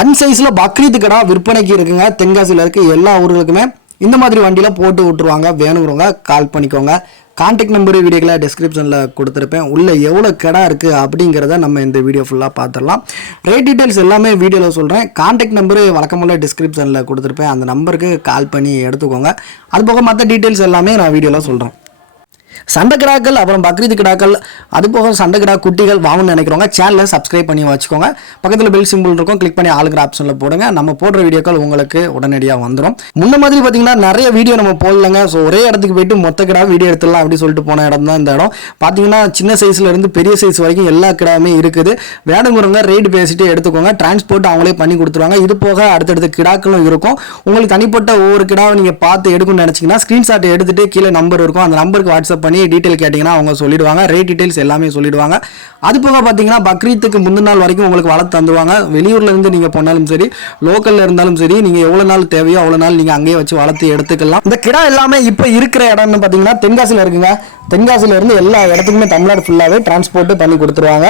அன்சைஸில் பக்ரீத் கடா விற்பனைக்கு இருக்குங்க. தென்காசியில் இருக்க எல்லா ஊர்களுக்குமே இந்த மாதிரி வண்டியில் போட்டு விட்டுருவாங்க. வேணுங்கிறவங்க கால் பண்ணிக்கோங்க. கான்டாக்ட் நம்பர் வீடியோக்களை டிஸ்கிரிப்ஷனில் கொடுத்துருப்பேன். உள்ளே எவ்வளோ கடை இருக்குது அப்படிங்கிறத நம்ம இந்த வீடியோ ஃபுல்லாக பார்த்துடலாம். ரேட் டீட்டெயில்ஸ் எல்லாமே வீடியோவில் சொல்கிறேன் கான்டாக்ட் நம்பரு வழக்கமுள்ள டிஸ்கிரிப்ஷனில் கொடுத்துருப்பேன். அந்த நம்பருக்கு கால் பண்ணி எடுத்துக்கோங்க. அது போக மற்ற டீட்டெயில்ஸ் எல்லாமே நான் வீடியோவில் சொல்கிறேன் சண்டை கிடாக்கள் அப்புறம் பக்ரீத் கிடாக்கள் அது போக சண்டை கிடா குட்டிகள் வாங்கணும்னு நினைக்கிறவங்க சேனலை சப்ஸ்கிரைப் பண்ணி வச்சுக்கோங்க. பக்கத்தில் பெல் சிம்பிள் இருக்கும் கிளிக் பண்ணி ஆளுங்கிற ஆப்ஷனில் போடுங்க. நம்ம போடுற வீடியோக்கள் உங்களுக்கு உடனடியாக வந்துடும் முன்ன மாதிரி பார்த்தீங்கன்னா நிறைய வீடியோ நம்ம போடலங்க. ஸோ ஒரே இடத்துக்கு போயிட்டு மொத்த கிடா வீடியோ எடுத்துடலாம் அப்படின்னு சொல்லிட்டு போன இடம் தான் இந்த இடம். பார்த்தீங்கன்னா சின்ன சைஸ்ல இருந்து பெரிய சைஸ் வரைக்கும் எல்லா கிடாவுமே இருக்குது. வேணுங்கிறவங்க ரேட் பேசிட்டு எடுத்துக்கோங்க. டிரான்ஸ்போர்ட் அவங்களே பண்ணி கொடுத்துருவாங்க. இது போக அடுத்தடுத்த கிடாக்களும் இருக்கும். உங்களுக்கு தனிப்பட்ட ஒவ்வொரு கிடாவை நீங்கள் பார்த்து எடுக்கணும்னு நினச்சிங்கன்னா ஸ்க்ரீன்ஷாட் எடுத்துட்டு கீழே நம்பர் இருக்கும். அந்த நம்பருக்கு வாட்ஸ்அப் பண்ணி டீட்டெயில் கேட்டிங்கன்னா அவங்க சொல்லிடுவாங்க. ரேட் டீட்டெயில்ஸ் எல்லாமே சொல்லிடுவாங்க. அது போக பார்த்தீங்கன்னா பக்ரீத்துக்கு முந்தின நாள் வரைக்கும் உங்களுக்கு வளர்த்து தந்துருவாங்க. வெளியூர்லேருந்து நீங்கள் போனாலும் சரி லோக்கலில் இருந்தாலும் சரி நீங்கள் எவ்வளோ நாள் தேவையோ அவ்வளோ நாள் நீங்கள் அங்கேயே வச்சு வளர்த்து எடுத்துக்கலாம். இந்த கிடா எல்லாமே இப்போ இருக்கிற இடம்னு பார்த்தீங்கன்னா தென்காசியில் இருக்குங்க. தென்காசியில் இருந்து எல்லா இடத்துக்குமே தமிழ்நாடு ஃபுல்லாகவே டிரான்ஸ்போர்ட்டு பண்ணி கொடுத்துருவாங்க.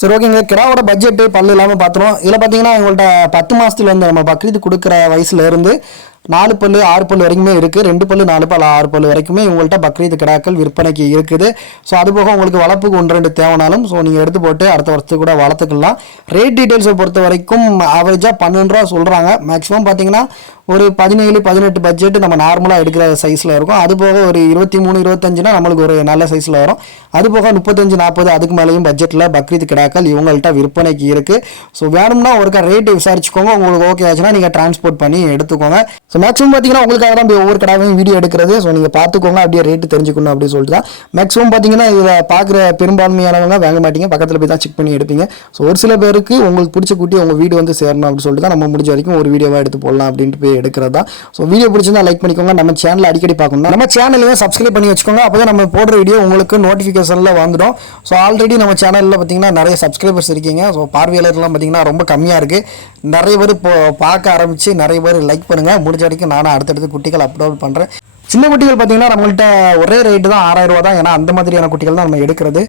சரி ஓகேங்க கிடாவோட பட்ஜெட்டு பல்லு இல்லாமல் பார்த்துருவோம் இதில் பார்த்தீங்கன்னா எங்கள்கிட்ட பத்து மாதத்துல வந்து நம்ம பக்ரீத் கொடுக்குற வயசுலேருந்து நாலு பல் ஆறு பல் வரைக்குமே இருக்குது ரெண்டு பல் நாலு பல் ஆறு பல் வரைக்குமே உங்கள்கிட்ட பக்ரீத் கிடாக்கள் விற்பனைக்கு இருக்குது. ஸோ அது போக உங்களுக்கு வளர்ப்புக்கு ஒன்று ரெண்டு தேவைனாலும் ஸோ நீங்கள் எடுத்து போட்டு அடுத்த வருஷத்துக்கு கூட வளர்த்துக்கலாம். ரேட் டீட்டெயில்ஸை பொறுத்த வரைக்கும் ஆவரேஜாக பன்னெண்டு ரூபா சொல்கிறாங்க மேக்ஸிமம் பார்த்தீங்கன்னா ஒரு பதினேழு பதினெட்டு பட்ஜெட் நம்ம நார்மலாக எடுக்கிற சைஸில் இருக்கும். அது போக ஒரு இருபத்தி மூணு இருபத்தஞ்சுனா நம்மளுக்கு ஒரு நல்ல சைஸில் வரும். அது போக முப்பத்தஞ்சு நாற்பது அதுக்கு மேலேயும் பட்ஜெட்டில் பக்ரீத் கிடாக்கள் இவங்கள்ட்ட விற்பனைக்கு இருக்குது ஸோ வேணும்னா ஒருக்கா ரேட்டு விசாரிச்சுக்கோங்க. உங்களுக்கு ஓகே ஆச்சுன்னா நீங்கள் டிரான்ஸ்போர்ட் பண்ணி எடுத்துக்கோங்க. ஸோ மேக்ஸிமம் பார்த்தீங்கன்னா உங்களுக்காக தான் இப்படி ஒவ்வொரு கடாவையும் வீடியோ எடுக்கிறது. ஸோ நீங்கள் பார்த்துக்கோங்க. அப்படியே ரேட்டு தெரிஞ்சுக்கணும் அப்படின்னு சொல்லிட்டு தான் மேக்ஸிமம் பார்த்தீங்கன்னா இதில் பார்க்குற பெரும்பான்மையானவங்க வாங்க மாட்டீங்க. பக்கத்தில் போய் தான் செக் பண்ணி எடுப்பீங்க. ஸோ ஒரு சில பேருக்கு உங்களுக்கு பிடிச்ச குட்டி உங்கள் வீடு வந்து சேரணும் அப்படின்னு சொல்லிட்டு தான் நம்ம முடிஞ்ச வரைக்கும் ஒரு வீடியோவாக எடுத்து போடலாம் அப்படின்ட்டு போய் எடுக்கிறது. தான் ஸோ வீடியோ பிடிச்சிருந்தா லைக் பண்ணிக்கோங்க. நம்ம சேனல் அடிக்கடி பார்க்கணும். நம்ம சேனலையும் சப்ஸ்கிரைப் பண்ணி வச்சுக்கோங்க. அப்போ தான் நம்ம போடுற வீடியோ உங்களுக்கு நோட்டிஃபிகேஷனில் வந்துடும். ஸோ ஆல்ரெடி நம்ம சேனலில் பார்த்தீங்கன்னா நிறைய சப்ஸ்கிரைபர்ஸ் இருக்கீங்க. ஸோ பார்வையாளர்லாம் பார்த்தீங்கன்னா ரொம்ப கம்மியாக இருக்குது நிறைய பேர் இப்போ பார்க்க ஆரம்பித்து நிறைய பேர் லைக் பண்ணுங்கள் முடிஞ்ச வரைக்கும் நானும் அடுத்தடுத்து குட்டிகள் அப்லோட் பண்ணுறேன் சின்ன குட்டிகள் பார்த்தீங்கன்னா நம்மள்கிட்ட ஒரே ரேட்டு தான் ஆறாயிரம் ரூபா தான். ஏன்னா அந்த மாதிரியான குட்டிகள் தான் நம்ம எடுக்கிறது.